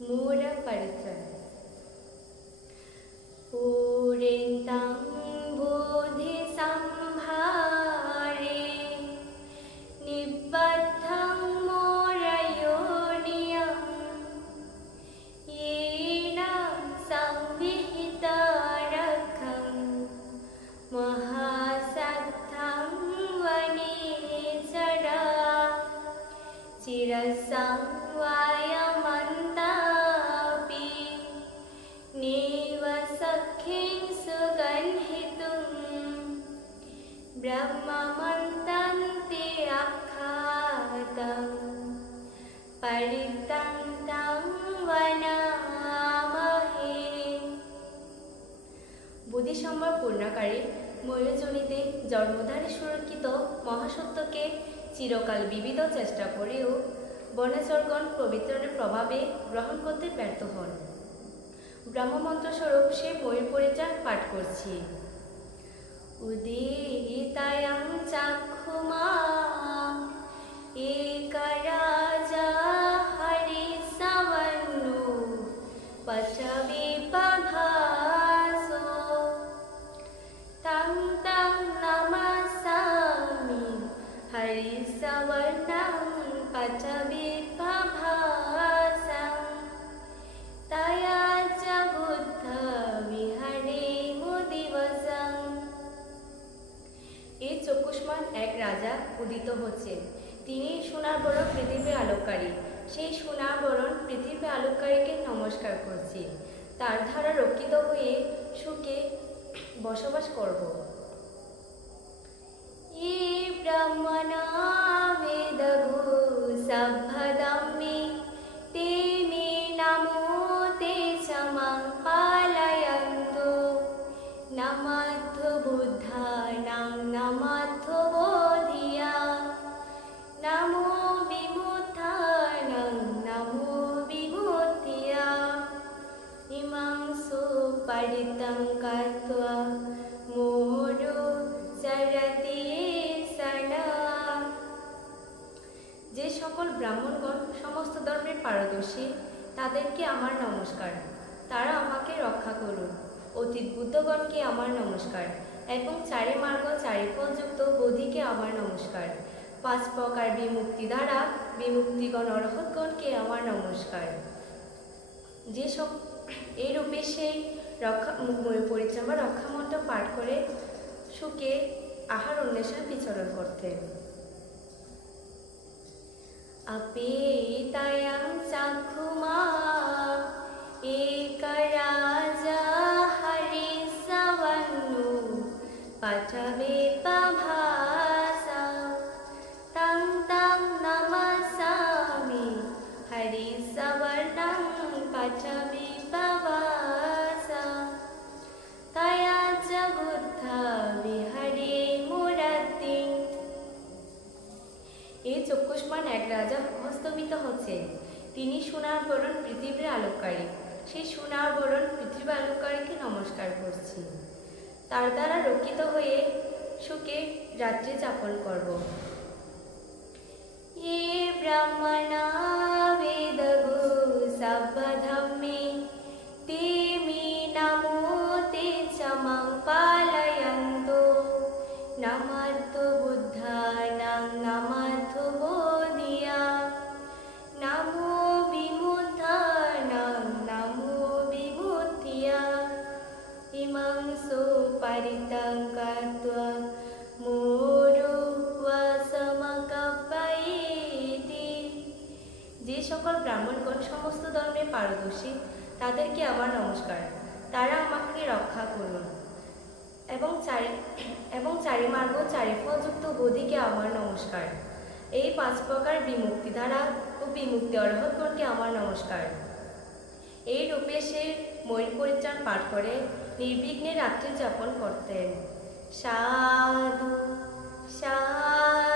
मूल परिचय पूरेन्तं बोधि संभारे निबद्धं मोरयोनियं येन संविहितरखं महासत्थं वनेचरा चिरसंवायमन्तापि नैव सख्यं सुगन्धितुं ब्रह्ममन्तन्ते आख्यातं परितन्तं वनामहे। বুদ্ধিসম্ভার পূর্ণাকারী ময়ূরজনিতে জন্মধারে সুরক্ষিত মহাসত্যকে চিরকাল বিবিধ চেষ্টা করেও বনেচরগণ পবিত্রের প্রভাবে গ্রহণ করতে ব্যর্থ হন। ব্রহ্মমন্ত্রস্বরূপ সে ময়ূর পরিত্রাণ পাঠ করছি। উদিতায়াং চাক্ষুমা একরাজা হরিসবন্নু পচবে প্রভাসো তং তং নমস্যামি হরিসবর্ণং পচবে প্রভাসং তয়া চ বুদ্ধ বিহারে মুদিবসং। এই চক্ষুষ্মান এক রাজা উদিত হচ্ছেন। তিনি সোনার বরণ পৃথিবীর আলোককারী। সেই সোনার বরণ পৃথিবীর আলোককারীকে নমস্কার করছি। তার দ্বারা রক্ষিত হয়ে সুখে বসবাস করব। ये ब्रह्मणा वेदगो सभ्यदम्मे ते मे नमो ते च मां पालयन्तु नमद्धो बुद्धानां नमद्धो बोधिया नमो विमुक्तानां नमो विमुक्त्या इमां सुपरितं कृत्वा मोरो सरति सना। যে সকল ব্রাহ্মণগণ সমস্ত ধর্মের পারদর্শী তাদেরকে আমার নমস্কার। তারা আমাকে রক্ষা করুন। অতীত বুদ্ধগণকে আমার নমস্কার এবং চারি মার্গ চারি ফলযুক্ত বোধিকে আমার নমস্কার। পাঁচ প্রকার বিমুক্তি দ্বারা বিমুক্তিগণ অরহৎগণকে আমার নমস্কার। যে সব এই রূপে সেই পরিচর্যা রক্ষা মন্ত্র পাঠ করে সুখে আহার অন্বেষণ বিচরণ করতেন। अपेतयं चक्षुमा एकराजा हरिसवन्नु पठवे प्रभासा तं तं नमस्यामि हरिसवर्णं पठवे प्रभासा तया च बुद्ध विहरे मुरतिं। এই চক্ষুষ্মান এক রাজা হস্তমিত হচ্ছেন। তিনি সোনার বরণ পৃথিবীর আলোককারী। সেই সোনার বরণ পৃথিবীর আলোককারীকে নমস্কার করছি। তার দ্বারা রক্ষিত হয়ে সুখে রাত্রি যাপন করব। ये ब्रह्मणा वेदगो सभ्यधम्मे ते मे नमो ते च मां पालयन्तु नमद्धो बुद्धानां नमद्धो बोधिया नमो विमुक्तानां नमो विमुक्त्या इमां सुपरितं कृत्वा मोरो वसमकपयेति। যে সকল ব্রাহ্মণগণ সমস্ত ধর্মের পারদর্শী তাদেরকে আমার নমস্কার। তারা আমাকে রক্ষা করুন এবং চারি মার্গ চারি ফলযুক্ত বোধিকে আমার নমস্কার। এই পাঁচ প্রকার বিমুক্তি ধারা ও বিমুক্তি অরহৎগণকে আমার নমস্কার। এই রূপে সে ময়ূর পরিত্রাণ পাঠ করে নির্বিঘ্নে রাত্রি যাপন করতেন। সাধু সাধু।